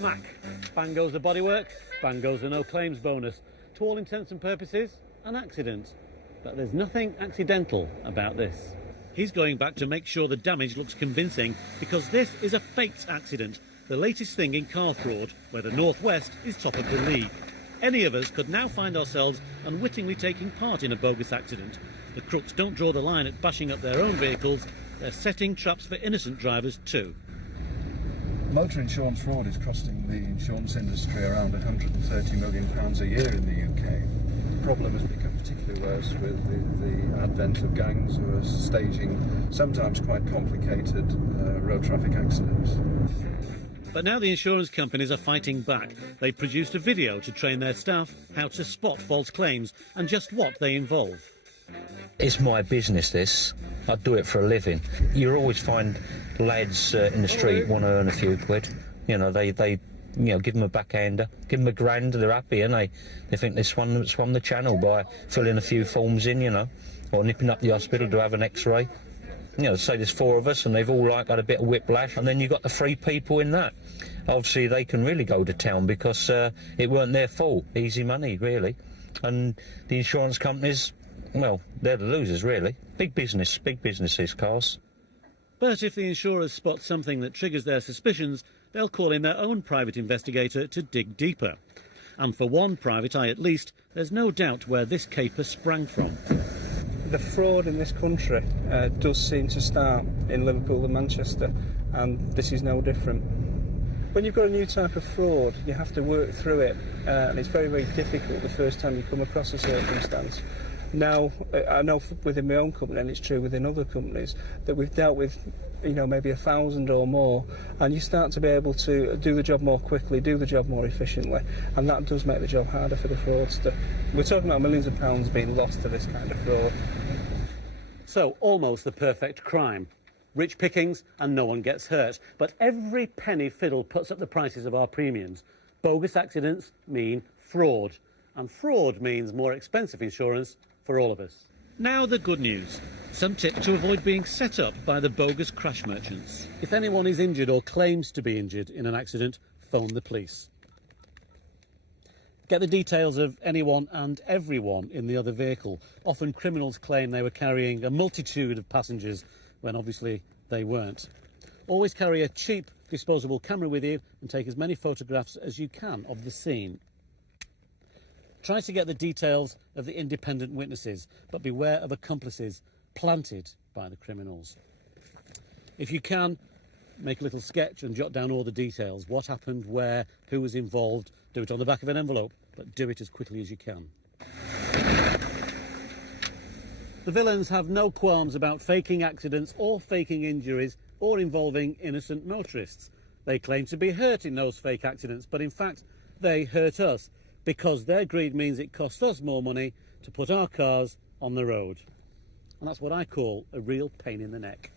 smack. Bang goes the bodywork, bang goes the no claims bonus. To all intents and purposes, an accident. But there's nothing accidental about this. He's going back to make sure the damage looks convincing, because this is a faked accident, the latest thing in car fraud, where the North West is top of the league. Any of us could now find ourselves unwittingly taking part in a bogus accident. The crooks don't draw the line at bashing up their own vehicles, they're setting traps for innocent drivers too. Motor insurance fraud is costing the insurance industry around £130 million a year in the UK. The problem has become particularly worse with the advent of gangs who are staging sometimes quite complicated road traffic accidents. But now the insurance companies are fighting back. They produced a video to train their staff how to spot false claims and just what they involve. It's my business, this. I do it for a living. You always find lads in the street want to earn a few quid. You know, they give them a backhander, give them a grand, they're happy, and they think they swum the channel by filling a few forms in, you know, or nipping up the hospital to have an x-ray. You know, say there's 4 of us and they've all got a bit of whiplash, and then you've got the 3 people in that. Obviously they can really go to town because it weren't their fault. Easy money, really. And the insurance companies, well, they're the losers, really. Big business, these cars. But if the insurers spot something that triggers their suspicions, they'll call in their own private investigator to dig deeper. And for one private eye at least, there's no doubt where this caper sprang from. The fraud in this country does seem to start in Liverpool and Manchester, and this is no different. When you've got a new type of fraud, you have to work through it, and it's very, very difficult the first time you come across a circumstance. Now, I know within my own company, and it's true within other companies, that we've dealt with, you know, maybe 1,000 or more, and you start to be able to do the job more quickly, do the job more efficiently, and that does make the job harder for the fraudster. We're talking about millions of pounds being lost to this kind of fraud. So, almost the perfect crime. Rich pickings and no one gets hurt. But every penny fiddle puts up the prices of our premiums. Bogus accidents mean fraud. And fraud means more expensive insurance for all of us. Now the good news. Some tips to avoid being set up by the bogus crash merchants. If anyone is injured or claims to be injured in an accident, phone the police. Get the details of anyone and everyone in the other vehicle. Often criminals claim they were carrying a multitude of passengers when obviously they weren't. Always carry a cheap disposable camera with you and take as many photographs as you can of the scene. Try to get the details of the independent witnesses, but beware of accomplices planted by the criminals. If you can, make a little sketch and jot down all the details. What happened, where, who was involved. Do it on the back of an envelope, but do it as quickly as you can. The villains have no qualms about faking accidents or faking injuries or involving innocent motorists. They claim to be hurt in those fake accidents, but in fact, they hurt us because their greed means it costs us more money to put our cars on the road. And that's what I call a real pain in the neck.